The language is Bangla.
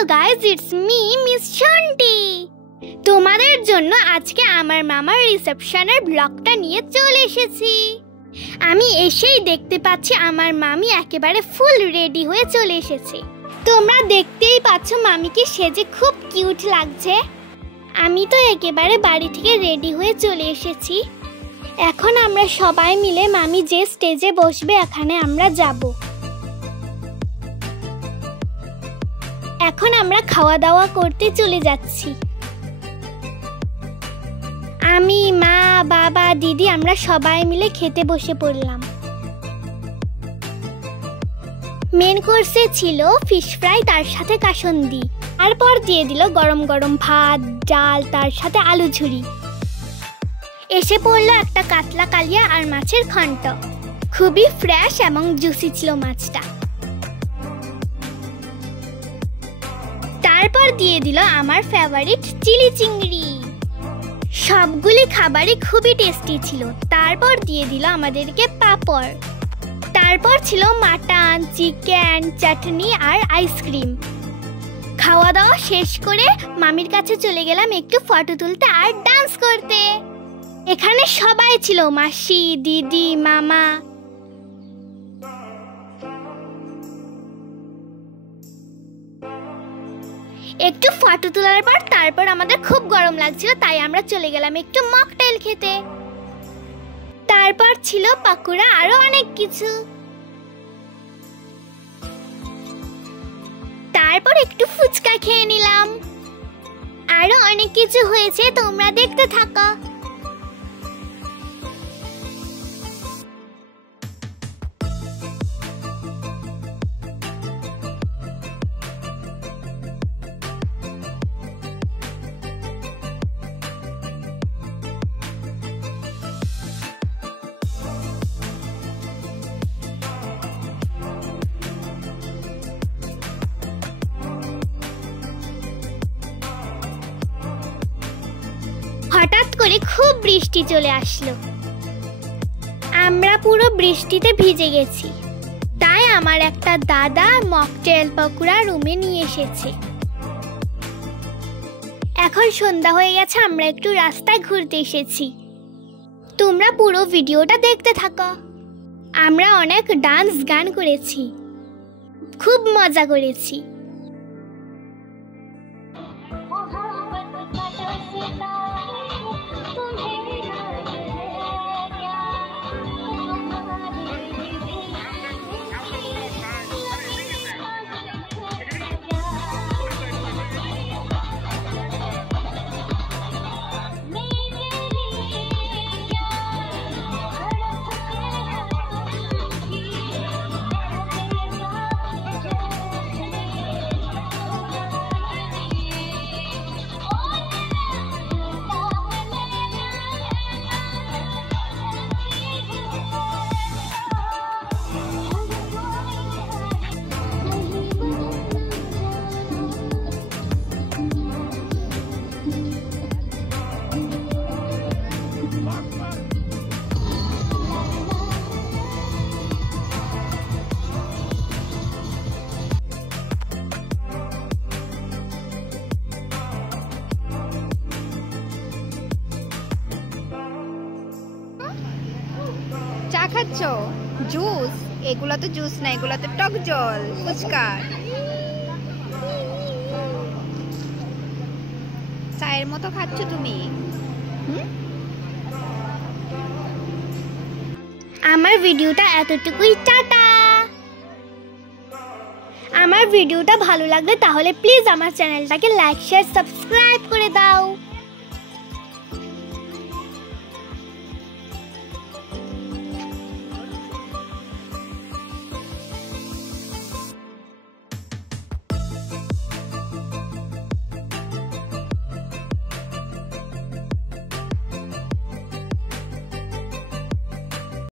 Hello guys, it's me miss Shonti. তোমাদের জন্য আজকে আমার মামার রিসেপশনের ব্লগটা নিয়ে চলে এসেছি। আমি এসেই দেখতে পাচ্ছি আমার মামি একেবারে ফুল রেডি হয়ে চলে এসেছে। তোমরা দেখতেই পাচ্ছ মামিকে সেজে খুব কিউট লাগছে। আমি তো একেবারে বাড়ি থেকে রেডি হয়ে চলে এসেছি। এখন আমরা সবাই মিলে মামি যে স্টেজে বসবে এখানে আমরা যাব। এখন আমরা খাওয়া দাওয়া করতে চলে যাচ্ছি। আমি, মা, বাবা, দিদি আমরা সবাই মিলে খেতে বসে পড়লাম। মেন কোর্সে ছিল ফিশ ফ্রাই, তার সাথে কাসন্দি। তারপর দিয়ে দিল গরম গরম ভাত, ডাল, তার সাথে আলু ঝুরি। এসে পড়লো একটা কাতলা কালিয়া আর মাছের ঘন্ট। খুবই ফ্রেশ এবং জুসি ছিল মাছটা। তারপর দিয়ে দিল আমার ফেভারিট চিলি চিংড়ি। সবগুলি খাবারই খুবই টেস্টি ছিল। তারপর দিয়ে দিল আমাদেরকে পাঁপড়। তারপর ছিল মাটন, চিকেন, চাটনি আর আইসক্রিম। খাওয়া দাওয়া শেষ করে মামির কাছে চলে গেলাম একটু ফটো তুলতে আর ডান্স করতে। এখানে সবাই ছিল, মাসি, দিদি, মামা। একটু ফটো তোলার পর তারপর আমাদের খুব গরম লাগছিল, তাই আমরা চলে গেলাম একটু মকটেল খেতে। তারপর ছিল পাকুড়া আরো অনেক কিছু। তারপর একটু ফুচকা খেয়ে নিলাম। আরো অনেক কিছু হয়েছে, তোমরা দেখতে থাকো। হঠাৎ করে খুব বৃষ্টি চলে আসলো। আমরা পুরো বৃষ্টিতে ভিজে গেছি। তাই আমার একটা দাদা মকটেল পাকুড়া রুমে নিয়ে এসেছে। এখন সন্ধ্যা হয়ে গেছে, আমরা একটু রাস্তায় ঘুরতে এসেছি। তোমরা পুরো ভিডিওটা দেখতে থাকো। আমরা অনেক ডান্স গান করেছি, খুব মজা করেছি। চা খাচ্ছ? জুস? এগুলা তো জুস না, এগুলা তো টক জল, ফুচকা। চায়ের মতো খাচ্ছ তুমি? আমার ভিডিওটা এতটুকুই, টাটা। আমার ভিডিওটা ভালো লাগলে তাহলে প্লিজ আমার চ্যানেলটাকে লাইক, শেয়ার, সাবস্ক্রাইব করে দাও।